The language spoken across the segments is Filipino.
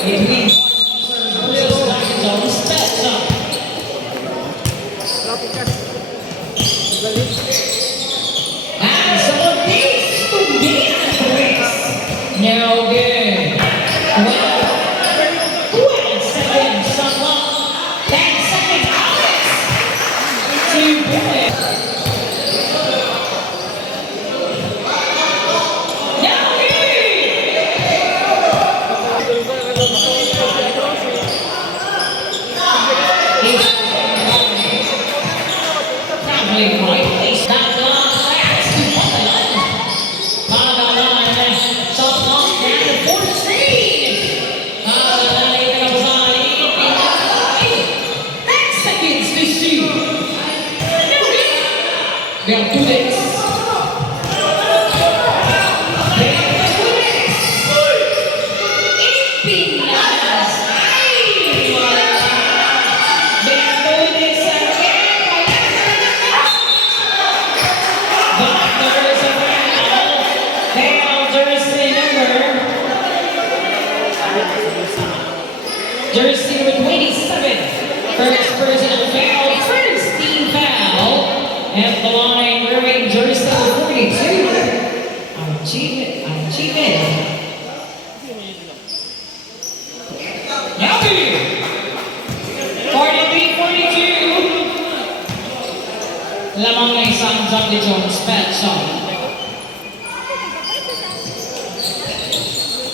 Between versus Dragons Spezza. And someone needs to be at the race. No good. Well, 12 seconds, someone. 10 seconds, Alex. 2 points. They'll do this. Jersey number 27, first personal foul, first team foul, at the line wearing jersey number 42. Achievement. Yummy! 43-42. Lamang na isang Zambia Jones pet shot.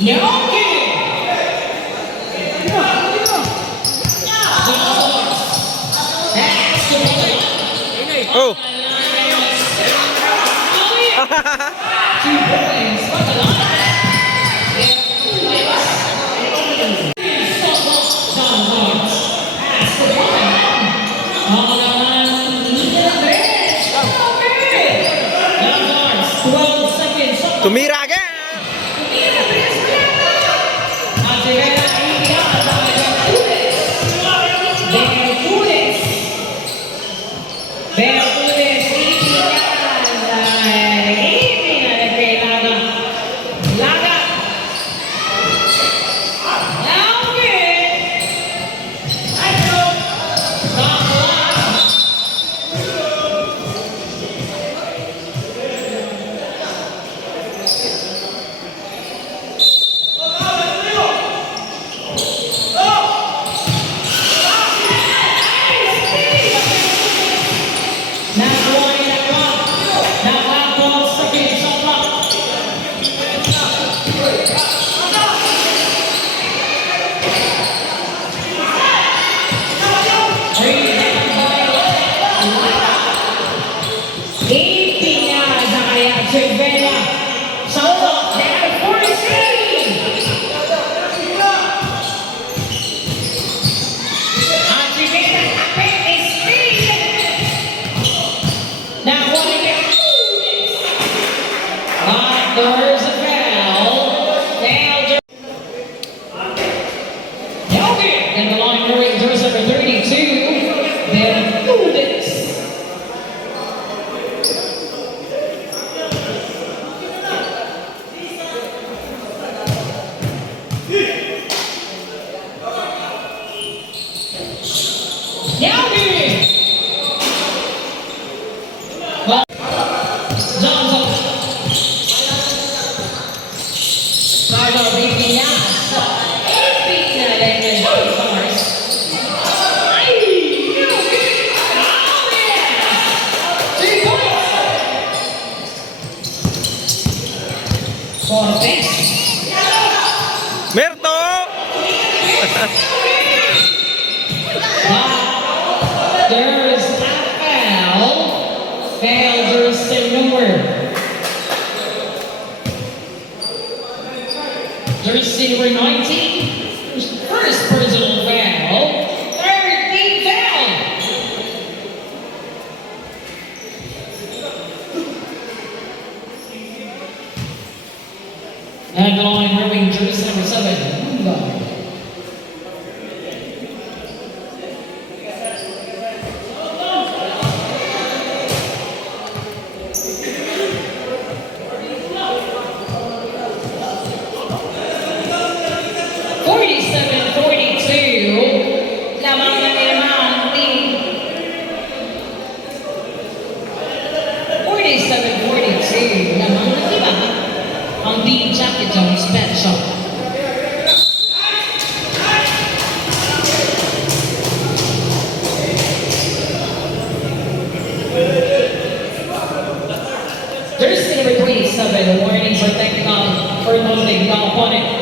Yummy! Oh! Tumira agad! There's a foul. And the line wearing jersey number 32. They'll do this. Well, Johnson. Merto! There's a foul. Foul jersey number. Jersey number 19. First personal foul. Third team foul. And the line wearing jersey number 7. 47-42. Lamang na naman team. 47-42. Lamang na iba ang Team Jackie Jones Special. Jersey number 27, warning for technical for loading the opponent.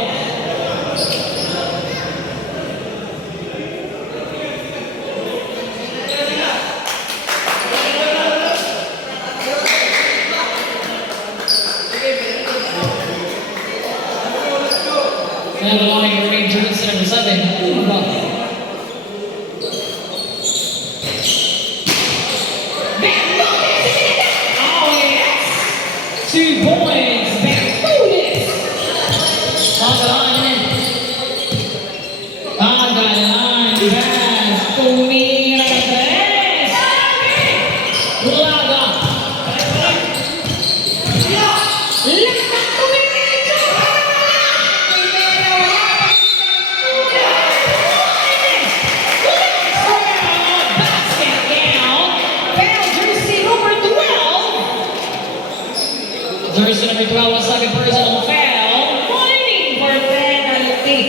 And the line for jersey number 7, Uga. Oh yes! 2 points, Bamboodis! On the line. On the line, yes! Tumira Perez! Bulaga! Lakas tumira! Basket down. Foul jersey number 12. Jersey number 12 was second personal foul. Warning for penalty.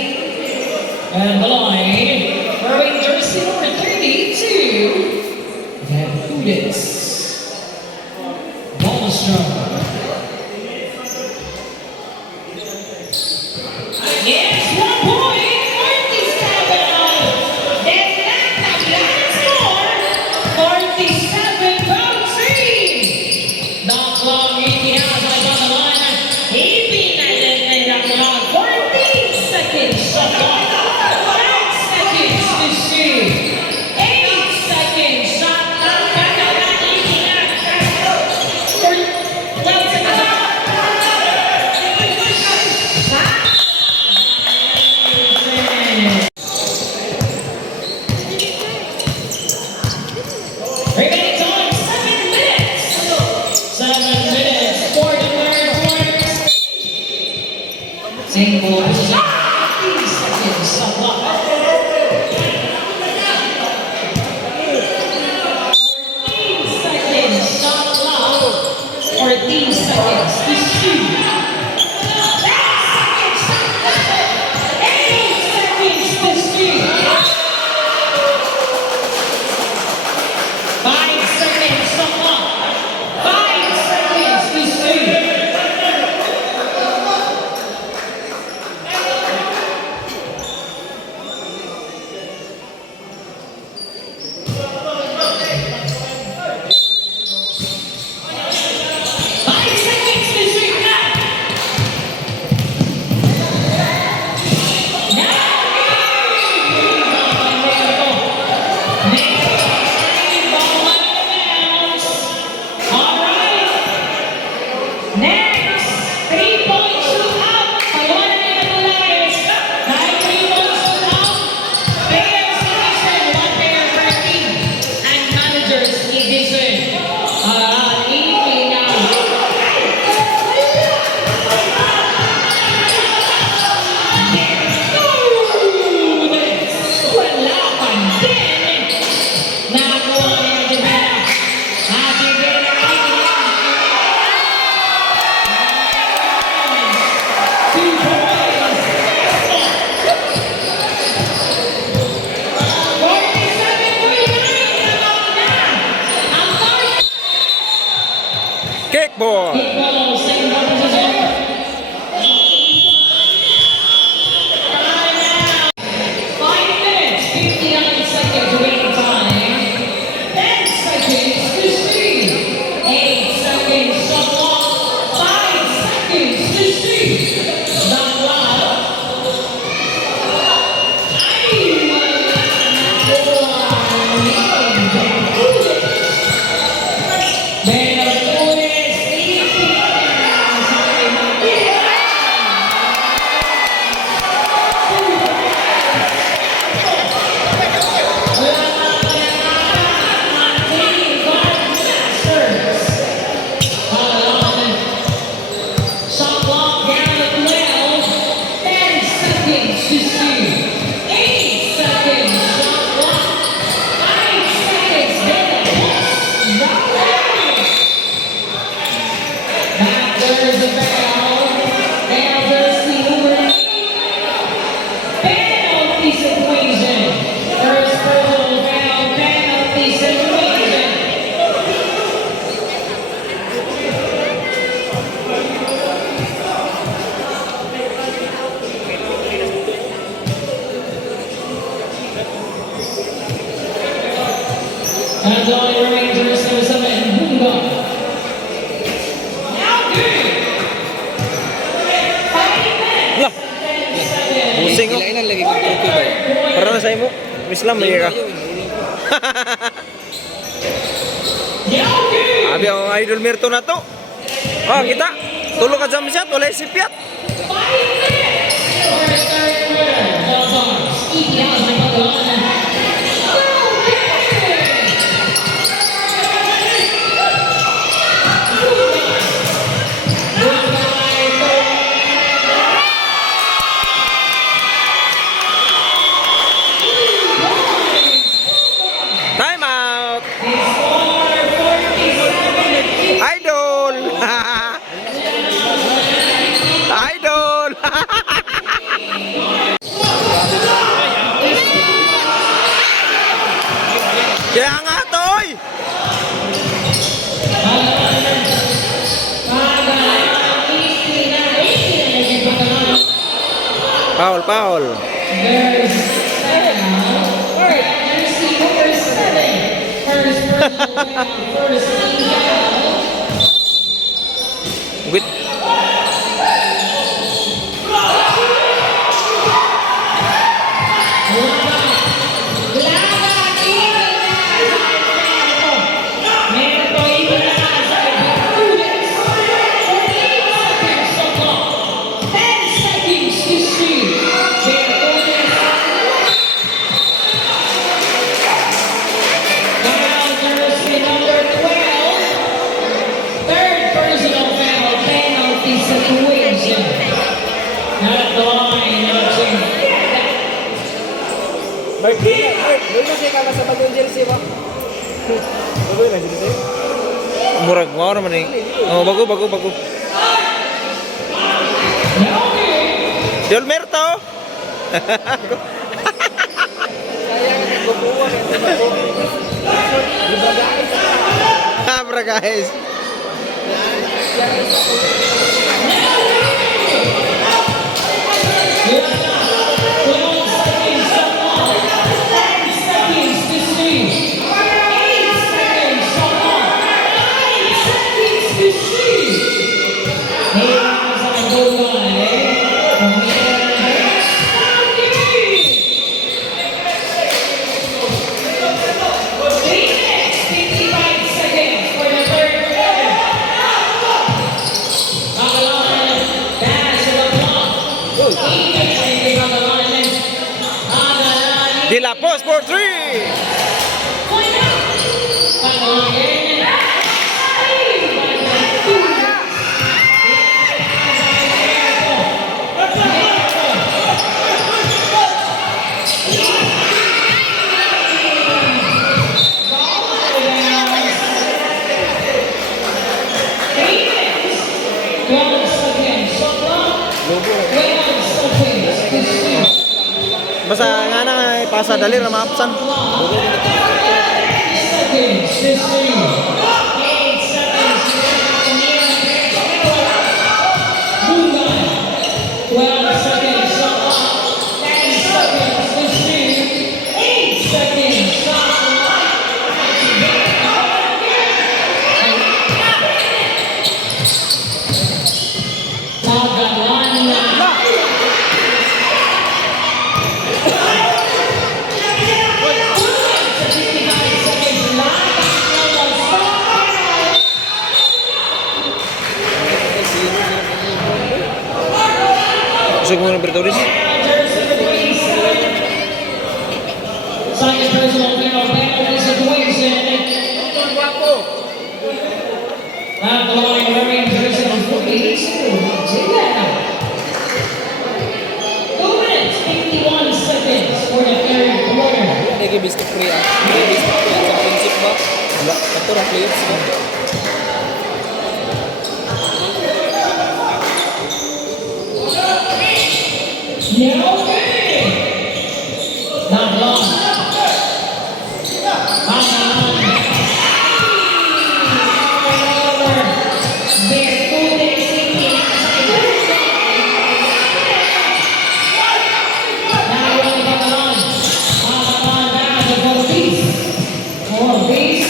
And the line, wearing jersey number 32, Bamboodis. Ballstrom. Yes, 1 point. Ortiz Cabral. Then that the score. 47-13. The clock in the house on the line. Ipinadala ng clock. 14 seconds sa clock. 5 seconds to shoot. 8 seconds shot clock. For 12 seconds. Remaining time, 7 minutes. 7 minutes for the third quarter. Single position. 15 seconds. And the line remains number 77, Bunga. Now good. 5 minutes Lah, and 10 seconds. pusing ko. Ilainan lagi kong trophy ba? Para na sa'yo mo. Islam, may ka. Now good. Abi ang idol Mirto na to. Oh, kita. Tulog ka jump shot, wala sipiat. 5 minutes. First third quarter. Bulldogs. Stevie Allen Pagkalana. Time out. Idol. Idol. Kaya nga toy. Foul, foul. There's jersey number 7. First personal foul, first team foul. Wait. At the line, notching. Mark, doon na siya kaka sa bagong jersey ba? Bagoy na jersey. Murag mo naman eh. Oh, bago, bago, bago. Idol Mirto. Sayang ang gubuwa ng Diba guys? Abra guys. De La Post for 3. Basta nga na ipasa dali na maapsan. Gusto ko muna Bertauris. Second personal foul, penalty situation. At the line, Marion jersey number 42, Virginia. 2 minutes, 51 seconds for the third quarter. Lagi bistik free ah. Lagi bistik free sa prinsip ba? Wala. Ito na playoffs ba? Now good. Not long. For base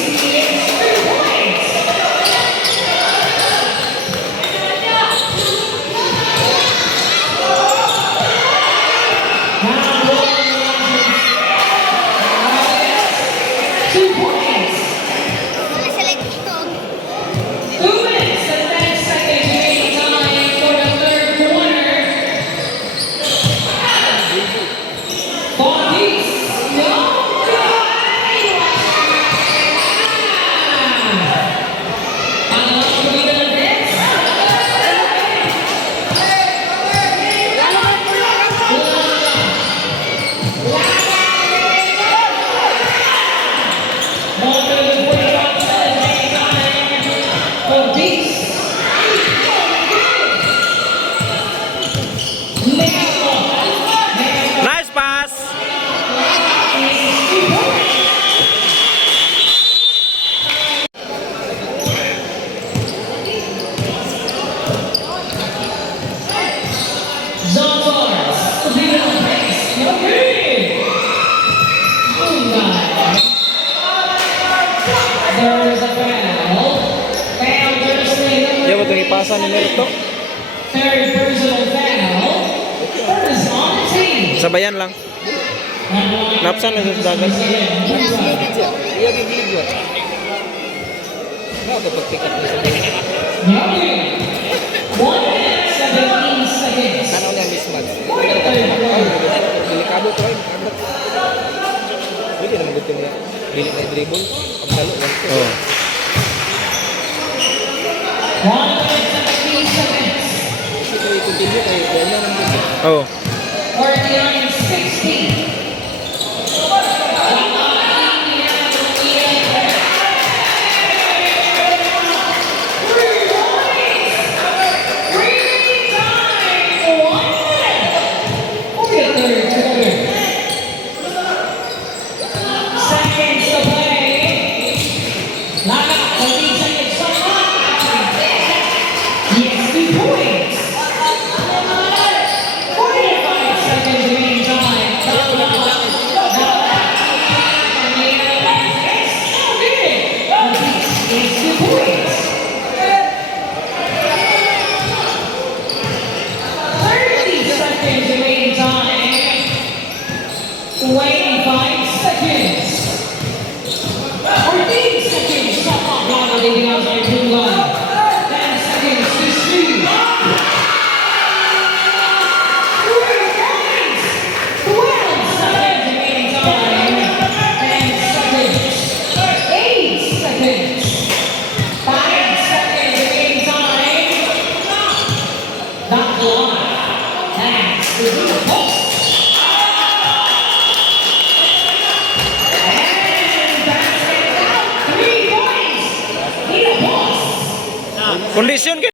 basa ni Merto. Third personal foul. First on the team. Sabayan lang. Napsan na sa dagat. Iya gigilid yun. Ano ito pag-pick up niya sa mga? Young. 1 minute 17 seconds. Tanaw niya mismatch. Delikado to ay. Pwede naman dito niya. Dili na dribble. Pagtalo. Oh. 1 minute 17 seconds. Ito i-continue kayo. Dahil na naman dito. Oh. 49-60. Seconds to play. Knock out 14 seconds. Yes, 2 points. 45 seconds remaining time. It's 2 points. 30 seconds remaining time. 25 seconds. 14 seconds. Stop off. Now leaving outside blue line. 10 seconds to shoot. 12 seconds remaining time. 10 seconds. 8 seconds. 5 seconds remaining time. Not one. That's the post. And that's it. 3 points. Need a post. Kondisyon